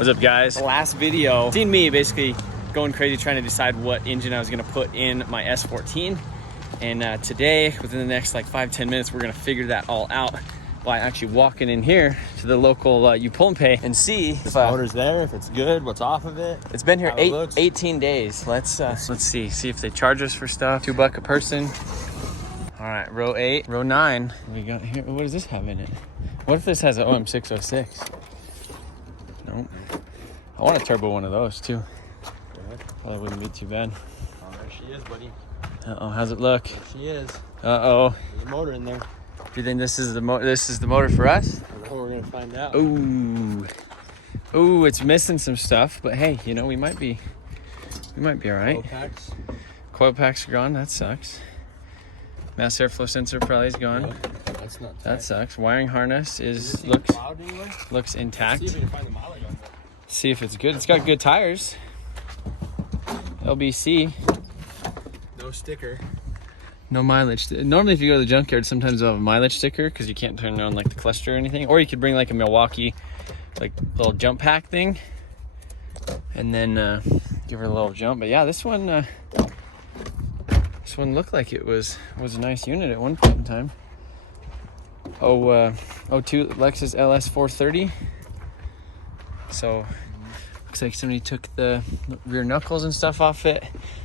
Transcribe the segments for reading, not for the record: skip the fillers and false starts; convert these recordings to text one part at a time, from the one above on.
What's up, guys? The last video, seen me basically going crazy trying to decide what engine I was gonna put in my S14. And today, within the next like 5-10 minutes, we're gonna figure that all out by actually walking in here to the local you pull and pay and see if the motor's there, if it's good, what's off of it. It's been here 18 days. Let's see if they charge us for stuff. $2 a person. All right, row 8, row 9. We got here. What does this have in it? What if this has an OM606? Nope. I want a turbo one of those too. Probably wouldn't be too bad. Oh, there she is, buddy. Uh-oh, how's it look? There she is. Uh-oh. There's a motor in there. Do you think this is the motor for us? I don't know, we're gonna find out. Ooh. Ooh, it's missing some stuff, but hey, you know, we might be all right. Coil packs. Coil packs are gone, that sucks. Mass airflow sensor probably is gone. Yep. That's not tight. That sucks. Wiring harness looks intact. See if we can find the mileage on that. See if it's good. It's got good tires. LBC. No sticker. No mileage. Normally if you go to the junkyard, sometimes they'll have a mileage sticker because you can't turn on like the cluster or anything. Or you could bring like a Milwaukee like little jump pack thing and then give her a little jump. But yeah, this one looked like it was a nice unit at one point in time. 02 Lexus Ls430. So looks like somebody took the rear knuckles and stuff off it.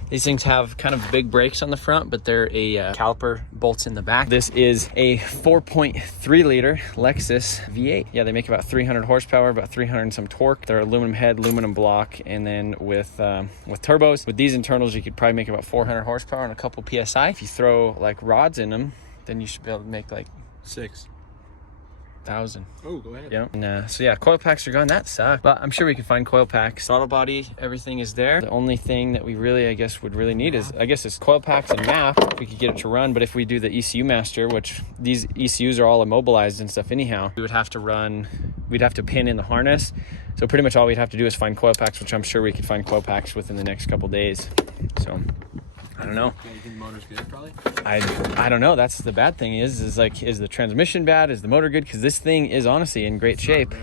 These things have kind of big brakes on the front, but they're a caliper bolts in the back. This is a 4.3 liter Lexus V8. Yeah, they make about 300 horsepower, about 300 and some torque. They're aluminum head, aluminum block, and then with turbos. With these internals, you could probably make about 400 horsepower and a couple PSI. If you throw like rods in them, then you should be able to make like 6,000. Oh, go ahead. Yeah. And, so yeah, coil packs are gone. That sucks. But I'm sure we can find coil packs. Throttle body, everything is there. The only thing that we really, I guess, would really need is, is coil packs and map if we could get it to run. But if we do the ECU master, which these ECUs are all immobilized and stuff anyhow, we'd have to pin in the harness. So pretty much all we'd have to do is find coil packs, which I'm sure we could find coil packs within the next couple days. So I don't know. You think the motor's good, probably? I don't know. That's the bad thing is the transmission bad? Is the motor good? Because this thing is honestly in great shape.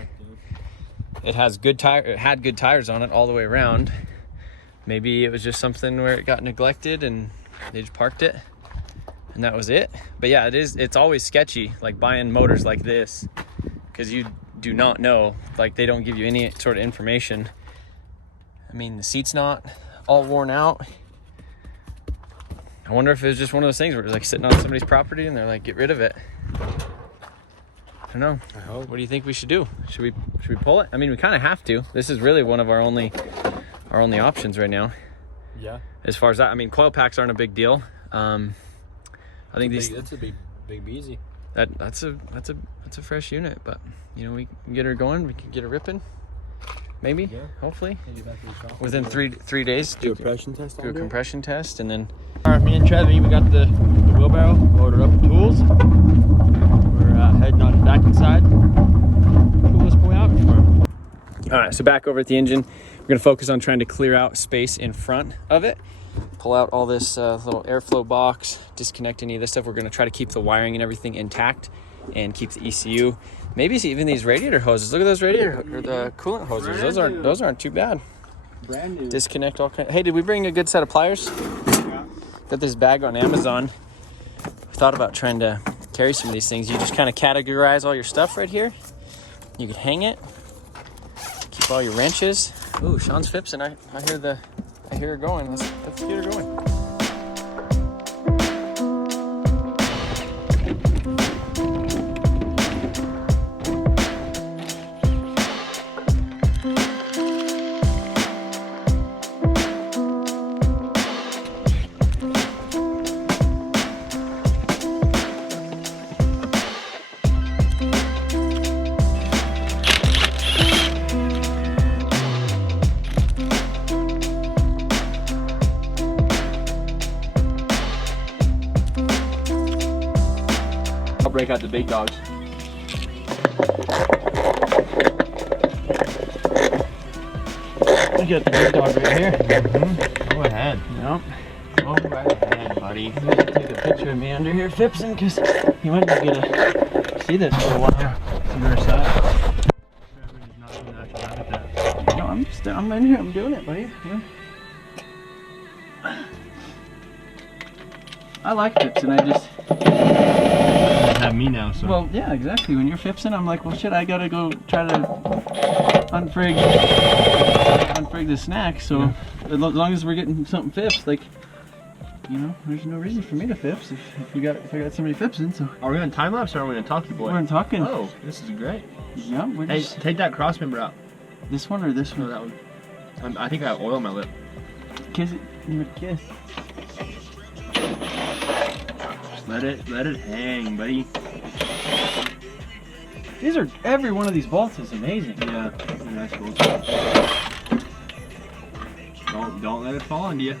It has good it had good tires on it all the way around. Maybe it was just something where it got neglected and they just parked it and that was it. But yeah, it's always sketchy, like buying motors like this, because you do not know, like they don't give you any sort of information. I mean, the seat's not all worn out. I wonder if it was just one of those things where it was like sitting on somebody's property and they're like, get rid of it. I don't know. I hope. What do you think we should do? Should we pull it? I mean, we kind of have to. This is really one of our only options right now. Yeah. As far as that, I mean, coil packs aren't a big deal. I think that's a big beezy. That's a fresh unit, but you know, we can get her going. We can get her ripping. Maybe, yeah. Hopefully, back to the shop. within three days. Do a compression test. Do a compression test, and then. All right, me and Trevi, we got the wheelbarrow, loaded up the tools. We're heading on back inside. Tools pull out. All right, so back over at the engine, we're gonna focus on trying to clear out space in front of it. Pull out all this little airflow box, disconnect any of this stuff. We're gonna try to keep the wiring and everything intact and keep the ECU. Maybe even these radiator hoses. Look at those radiator or the coolant hoses. Those aren't too bad. Brand new. Disconnect all kinds. Hey, did we bring a good set of pliers? Yeah. Got this bag on Amazon. I thought about trying to carry some of these things. You just kind of categorize all your stuff right here. You can hang it. Keep all your wrenches. Ooh, Sean's Phipps, and I hear her going. Let's get her going. Break out the big dogs. We got the big dog right here. Go ahead. Yep. Go right ahead, buddy. Take a picture of me under here fipsing, because you might not get to see this for a while. See where it's at. I'm in here. I'm doing it, buddy. Yeah. I like Fips, and I just have me now. So. Well, yeah, exactly. When you're Fipsing, I'm like, well, shit, I gotta go try to unfrig the snack. So as long as we're getting something Fips, like, you know, there's no reason for me to Fips if I got somebody Fipsing. So are we on time lapse or are we on talkie boy? We're on talking. Oh, this is great. Yeah. Hey, take that cross member out. This one or this one? No, that one. I think I have oil on my lip. Kiss it. Kiss. Let it hang, buddy. Every one of these bolts is amazing. Yeah, nice bolts. Don't let it fall into you.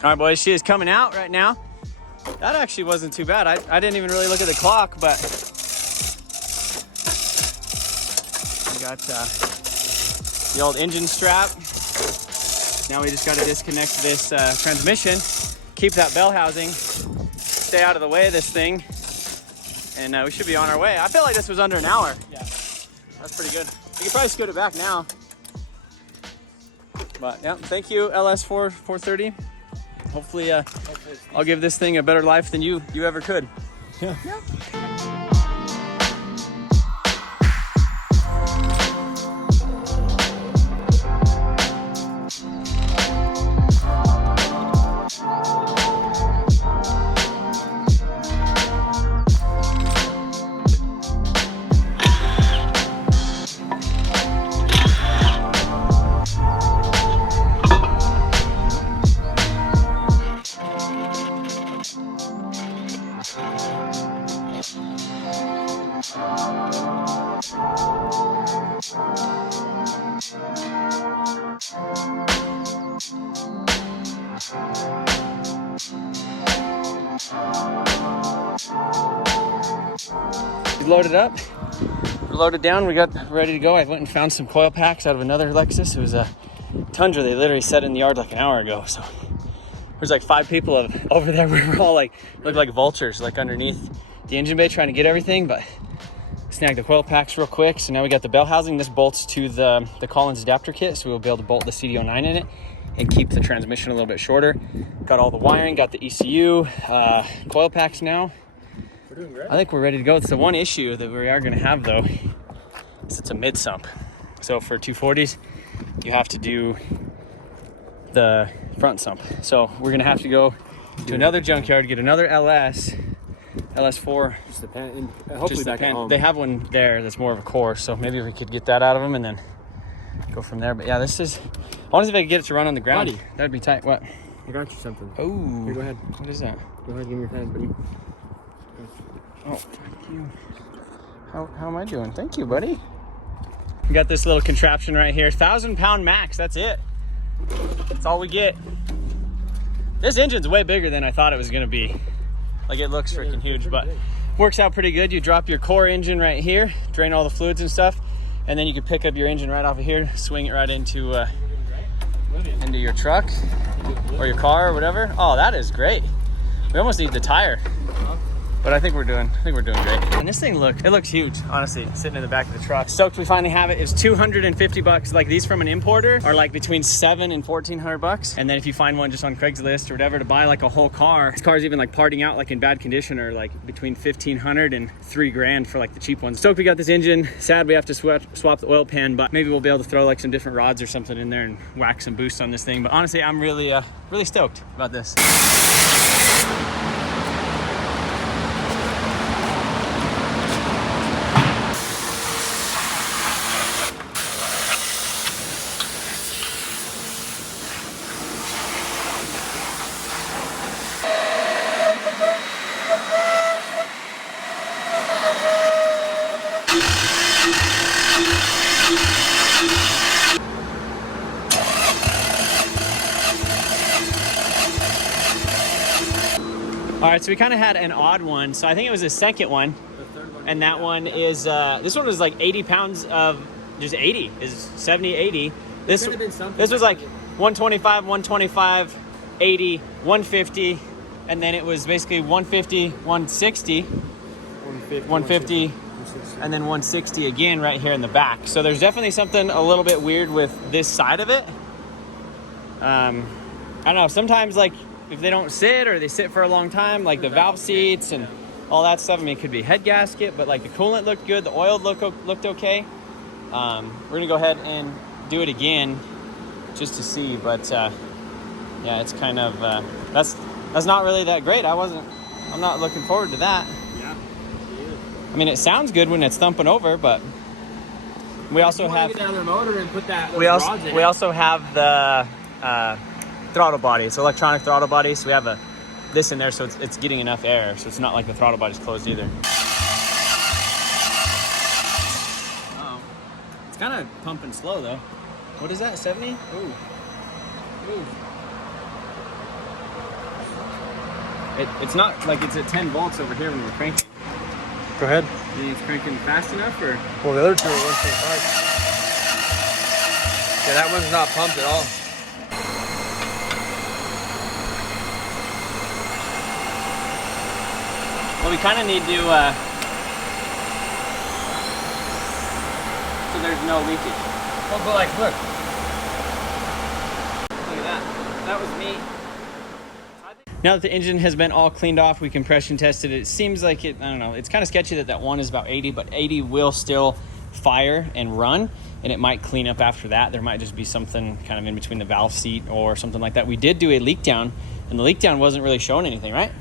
All right, boys, she is coming out right now. That actually wasn't too bad. I didn't even really look at the clock, but we got the old engine strap. Now we just got to disconnect this transmission, keep that bell housing, stay out of the way of this thing, and we should be on our way. I feel like this was under an hour. Yeah. That's pretty good. We could probably scoot it back now. But yeah, thank you, Ls430. Hopefully, I'll give this thing a better life than you ever could. Yeah. Loaded up, we're loaded down, we got ready to go. I went and found some coil packs out of another Lexus. It was a Tundra. They literally set in the yard like an hour ago. So there's like 5 people over there. We were all like, looked like vultures, like underneath the engine bay trying to get everything, but snagged the coil packs real quick. So now we got the bell housing. This bolts to the Collins adapter kit, so we'll be able to bolt the CD09 in it and keep the transmission a little bit shorter. Got all the wiring, got the ECU, coil packs now. We're doing great. I think we're ready to go. It's the one issue that we are going to have though, is it's a mid sump. So for 240s, you have to do the front sump. So we're going to have to go to another junkyard, get another Ls4. Just the pan, and hopefully back at home. They have one there that's more of a core, so maybe we could get that out of them and then go from there. But yeah, this is, honestly, if I could get it to run on the ground, buddy, that'd be tight. What? I got you something. Oh, here, go ahead. What is that? Go ahead, give me your hand, buddy. Oh, thank you. How am I doing? Thank you, buddy. We got this little contraption right here, 1,000-pound max. That's it. That's all we get. This engine's way bigger than I thought it was gonna be. Like, it looks freaking huge, but works out pretty good. You drop your core engine right here, drain all the fluids and stuff, and then you can pick up your engine right off of here, swing it right into your truck or your car or whatever. Oh, that is great. We almost need the tire. But I think we're doing great. And this thing looks huge, honestly, sitting in the back of the truck. Stoked we finally have it. It's $250. Like, these from an importer are like between $700 and $1,400. And then if you find one just on Craigslist or whatever to buy like a whole car, this car's even like parting out like in bad condition, or like between $1,500 and $3,000 for like the cheap ones. Stoked we got this engine. Sad we have to swap the oil pan, but maybe we'll be able to throw like some different rods or something in there and whack some boost on this thing. But honestly, I'm really stoked about this. All right, so we kind of had an odd one. So I think it was the second one. The third one. And that one is, this one was like 80 pounds of, just 80, is 70, 80. This was like 125, 125, 80, 150. And then it was basically 150, 160, 150, and then 160 again right here in the back. So there's definitely something a little bit weird with this side of it. I don't know, sometimes like if they don't sit or they sit for a long time, like the valve seats and all that stuff, I mean, it could be head gasket, but like the coolant looked good, the oil looked okay. We're gonna go ahead and do it again just to see, but yeah, it's kind of, that's not really that great. I'm not looking forward to that. Yeah. I mean, it sounds good when it's thumping over, but we also have, get another motor and put that. we also have the throttle body. It's electronic throttle body, so we have this in there, so it's getting enough air, so it's not like the throttle body's closed either. It's kind of pumping slow though. What is that, 70? Ooh. It's not like it's at 10 volts over here when we're cranking. Go ahead. Do you think it's cranking fast enough, or? Well, the other two are 125. Yeah, that one's not pumped at all. Well, we kind of need to, so there's no leakage. Oh, but like, look. Look at that. That was me. Now that the engine has been all cleaned off, we compression tested it. It seems like it, I don't know, it's kind of sketchy that one is about 80, but 80 will still fire and run, and it might clean up after that. There might just be something kind of in between the valve seat or something like that. We did do a leak down, and the leak down wasn't really showing anything, right?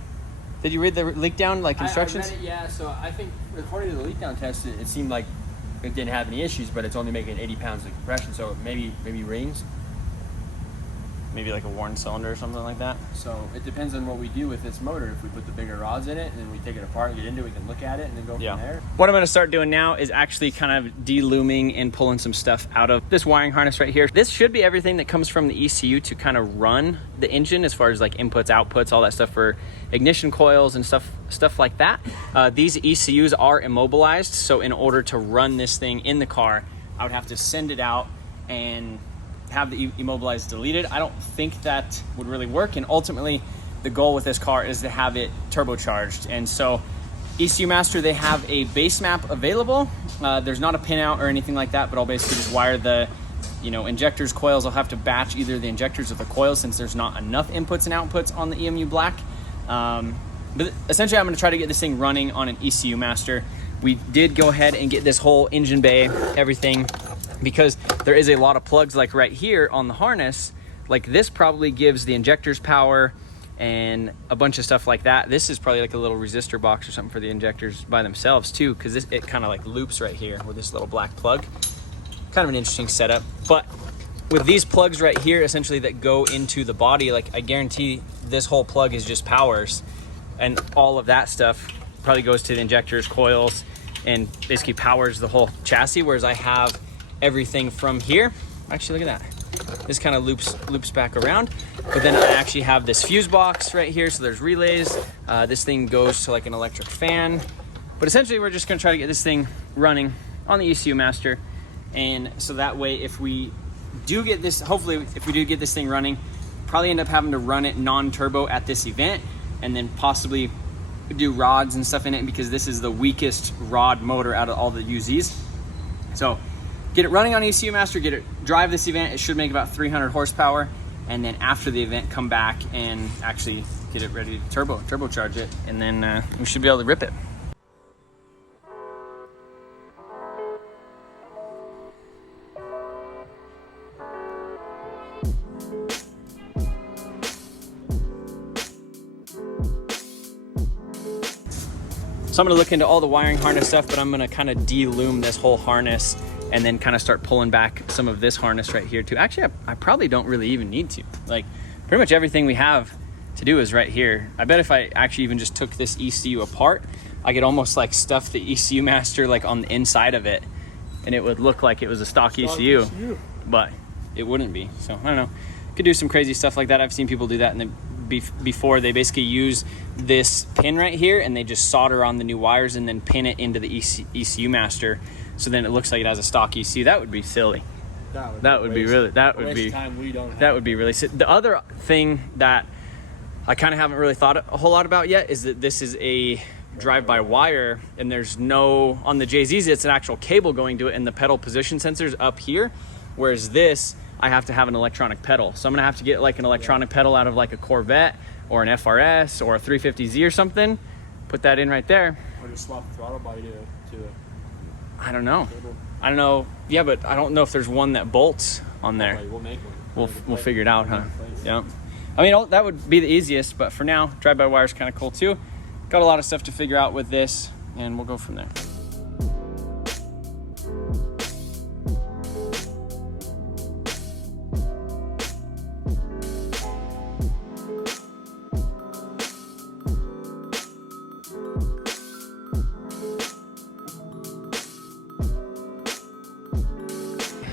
Did you read the leak down, like instructions? I read it, yeah, so I think according to the leak down test, it seemed like it didn't have any issues, but it's only making 80 pounds of compression, so maybe rings. Maybe like a worn cylinder or something like that. So it depends on what we do with this motor. If we put the bigger rods in it and then we take it apart and get into it, we can look at it and then go from there. What I'm going to start doing now is actually kind of de-looming and pulling some stuff out of this wiring harness right here. This should be everything that comes from the ECU to kind of run the engine, as far as like inputs, outputs, all that stuff for ignition coils and stuff like that. These ECUs are immobilized, so in order to run this thing in the car, I would have to send it out and have the immobilized deleted. I don't think that would really work, and ultimately the goal with this car is to have it turbocharged. And so ECU Master, they have a base map available. There's not a pinout or anything like that, but I'll basically just wire the injectors, coils. I'll have to batch either the injectors or the coils since there's not enough inputs and outputs on the EMU Black. But essentially I'm going to try to get this thing running on an ECU Master. We did go ahead and get this whole engine bay, everything, because there is a lot of plugs like right here on the harness. Like this probably gives the injectors power and a bunch of stuff like that. This is probably like a little resistor box or something for the injectors by themselves too, because it kind of like loops right here with this little black plug. Kind of an interesting setup. But with these plugs right here, essentially, that go into the body, like I guarantee this whole plug is just powers, and all of that stuff probably goes to the injectors, coils, and basically powers the whole chassis, whereas I have everything from here. Actually, look at that. This kind of loops back around, but then I actually have this fuse box right here, so there's relays. This thing goes to like an electric fan, but essentially we're just going to try to get this thing running on the ECU Master, and so that way if we do get this, hopefully if we do get this thing running, probably end up having to run it non-turbo at this event, and then possibly do rods and stuff in it, because this is the weakest rod motor out of all the UZs. So get it running on ECU Master, drive this event. It should make about 300 horsepower, and then after the event come back and actually get it ready to turbocharge it, and then we should be able to rip it. So I'm gonna look into all the wiring harness stuff, but I'm gonna kind of de-loom this whole harness and then kind of start pulling back some of this harness right here too. Actually, I probably don't really even need to. Like, pretty much everything we have to do is right here. I bet if I actually even just took this ECU apart, I could almost like stuff the ECU Master like on the inside of it, and it would look like it was a stock ECU, but it wouldn't be. So I don't know. Could do some crazy stuff like that. I've seen people do that, and they before, they basically use this pin right here and they just solder on the new wires and then pin it into the ECU master. So then it looks like it has a stock ECU. That would be silly. That would be really silly. The other thing that I kind of haven't really thought a whole lot about yet is that this is a drive-by-wire, and there's no, on the JZs, it's an actual cable going to it, and the pedal position sensor's up here, whereas this, I have to have an electronic pedal. So I'm gonna have to get like an electronic pedal out of like a Corvette or an FRS or a 350Z or something, put that in right there. Or just swap the throttle body to I don't know. cable. I don't know. Yeah, but I don't know if there's one that bolts on there. We'll make one. We'll figure it out, huh? Yeah. I mean, that would be the easiest, but for now, drive-by-wire is kind of cool too. Got a lot of stuff to figure out with this, and we'll go from there.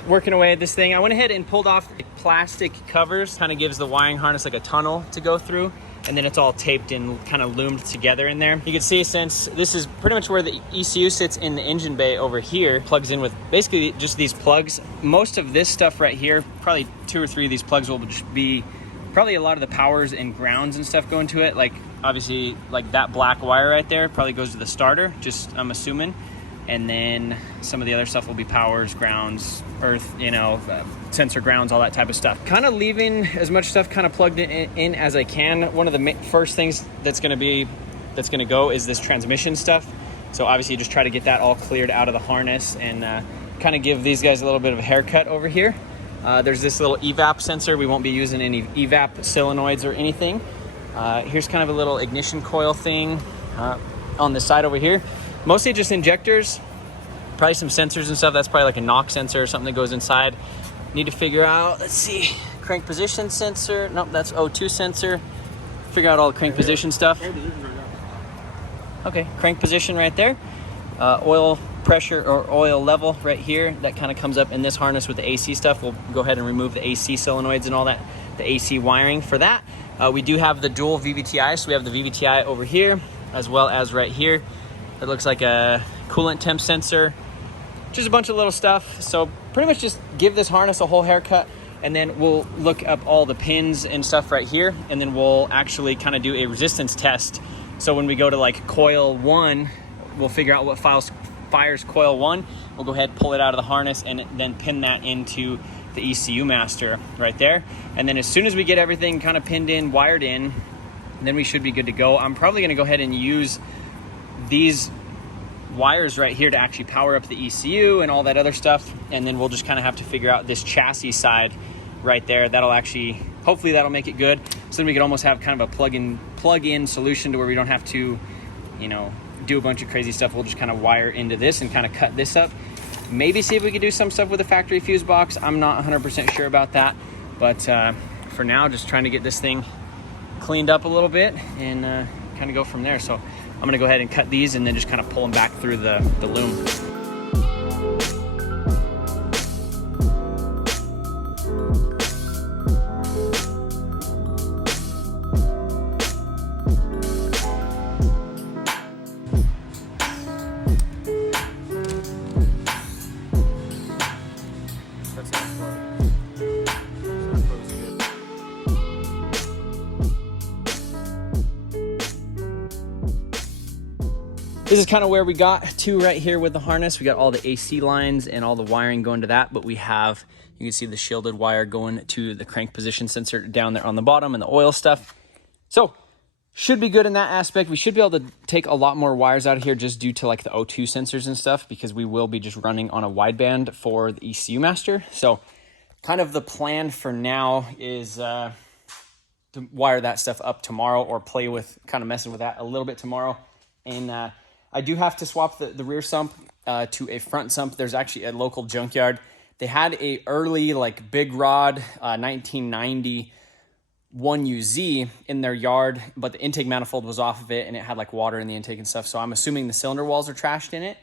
Working away at this thing, I went ahead and pulled off the plastic covers. Kind of gives the wiring harness like a tunnel to go through, and then it's all taped and kind of loomed together in there. You can see, since this is pretty much where the ECU sits in the engine bay over here, plugs in with basically just these plugs. Most of this stuff right here, probably 2 or 3 of these plugs will just be probably a lot of the powers and grounds and stuff going to it. Like obviously, like that black wire right there probably goes to the starter, just I'm assuming. And then some of the other stuff will be powers, grounds, earth, sensor grounds, all that type of stuff. Kind of leaving as much stuff kind of plugged in as I can. One of the first things that's gonna go is this transmission stuff. So obviously just try to get that all cleared out of the harness and kind of give these guys a little bit of a haircut over here. There's this little evap sensor. We won't be using any evap solenoids or anything. Here's kind of a little ignition coil thing on the side over here. Mostly just injectors, probably some sensors and stuff. That's probably like a knock sensor or something that goes inside. Need to figure out, let's see, crank position sensor. Nope, that's O2 sensor. Figure out all the crank position stuff. Okay, crank position right there. Oil pressure or oil level right here. That kind of comes up in this harness with the AC stuff. We'll go ahead and remove the AC solenoids and all that, the AC wiring for that. We do have the dual VVTI, so we have the VVTI over here as well as right here. It looks like a coolant temp sensor, just a bunch of little stuff. So pretty much just give this harness a whole haircut, and then we'll look up all the pins and stuff right here, and then we'll actually kind of do a resistance test. So when we go to like coil 1, we'll figure out what fires coil 1. We'll go ahead, pull it out of the harness, and then pin that into the ECU master right there. And then as soon as we get everything kind of pinned in, wired in, then we should be good to go. I'm probably gonna go ahead and use these wires right here to actually power up the ECU and all that other stuff, and then we'll just kind of have to figure out this chassis side right there. That'll actually, hopefully that'll make it good, so then we could almost have kind of a plug-in solution to where we don't have to do a bunch of crazy stuff. We'll just kind of wire into this and kind of cut this up, maybe see if we could do some stuff with a factory fuse box. I'm not 100% sure about that, but for now, just trying to get this thing cleaned up a little bit and kind of go from there. So I'm gonna go ahead and cut these and then just kind of pull them back through the loom. This is kind of where we got to right here with the harness. We got all the AC lines and all the wiring going to that, but we have, you can see the shielded wire going to the crank position sensor down there on the bottom and the oil stuff. So should be good in that aspect. We should be able to take a lot more wires out of here just due to like the O2 sensors and stuff, because we will be just running on a wideband for the ECU master. So kind of the plan for now is to wire that stuff up tomorrow, or play with kind of messing with that a little bit tomorrow. And I do have to swap the rear sump to a front sump. There's actually a local junkyard. They had a early like big rod 1990 1UZ in their yard, but the intake manifold was off of it and it had like water in the intake and stuff. So I'm assuming the cylinder walls are trashed in it.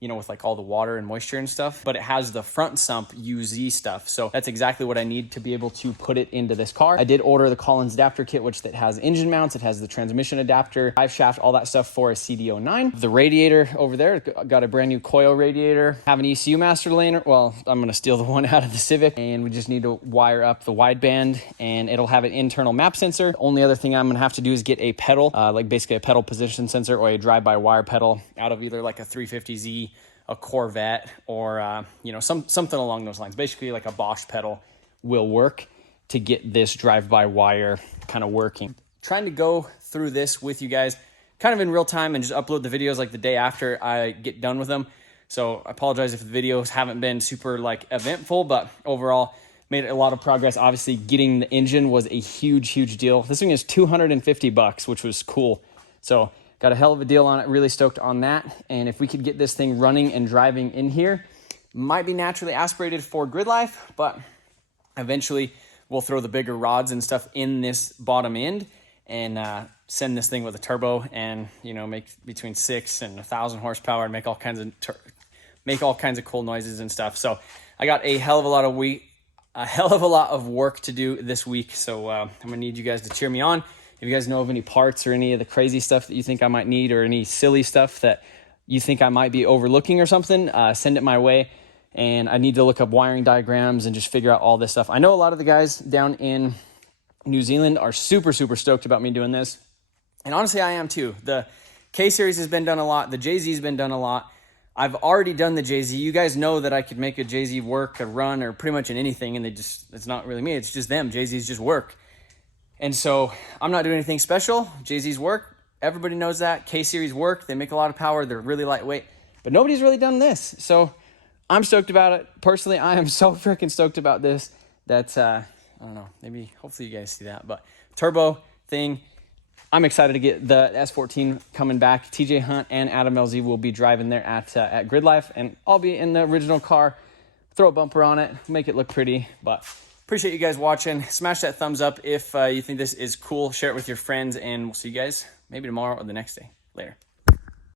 you know, with like all the water and moisture and stuff, but it has the front sump UZ stuff. So that's exactly what I need to be able to put it into this car. I did order the Collins adapter kit, which that has engine mounts. It has the transmission adapter, drive shaft, all that stuff for a CD09. The radiator over there, got a brand new coil radiator. Have an ECU master lane. Well, I'm gonna steal the one out of the Civic, and we just need to wire up the wideband, and it'll have an internal map sensor. The only other thing I'm gonna have to do is get a pedal, like basically a pedal position sensor or a drive-by-wire pedal out of either like a 350Z, a Corvette, or you know, something along those lines. Basically like a Bosch pedal will work to get this drive-by-wire kind of working. Trying to go through this with you guys kind of in real time and just upload the videos like the day after I get done with them. So I apologize if the videos haven't been super like eventful, but overall made a lot of progress. Obviously getting the engine was a huge deal. This thing is $250, which was cool. So got a hell of a deal on it, really stoked on that. And if we could get this thing running and driving in here, might be naturally aspirated for grid life, but eventually we'll throw the bigger rods and stuff in this bottom end and send this thing with a turbo and, you know, make between 6 and 1,000 horsepower and make all kinds of cool noises and stuff. So I got a hell of a lot of work to do this week. So I'm gonna need you guys to cheer me on. If you guys know of any parts or any of the crazy stuff that you think I might need, or any silly stuff that you think I might be overlooking or something, send it my way. And I need to look up wiring diagrams and just figure out all this stuff. I know a lot of the guys down in New Zealand are super stoked about me doing this. And honestly, I am too. The K-Series has been done a lot. The JZ's been done a lot. I've already done the JZ. You guys know that I could make a JZ work, a run, or pretty much in anything, and it's not really me. It's just them. JZ's just work. And so I'm not doing anything special. JZ's work, everybody knows that. K-Series work, they make a lot of power. They're really lightweight, but nobody's really done this. So I'm stoked about it. Personally, I am so freaking stoked about this. That's, I don't know, maybe, hopefully you guys see that, but turbo thing. I'm excited to get the S14 coming back. TJ Hunt and Adam LZ will be driving there at Grid Life, and I'll be in the original car, throw a bumper on it, make it look pretty. But appreciate you guys watching. Smash that thumbs up if you think this is cool. Share it with your friends, and we'll see you guys maybe tomorrow or the next day. Later.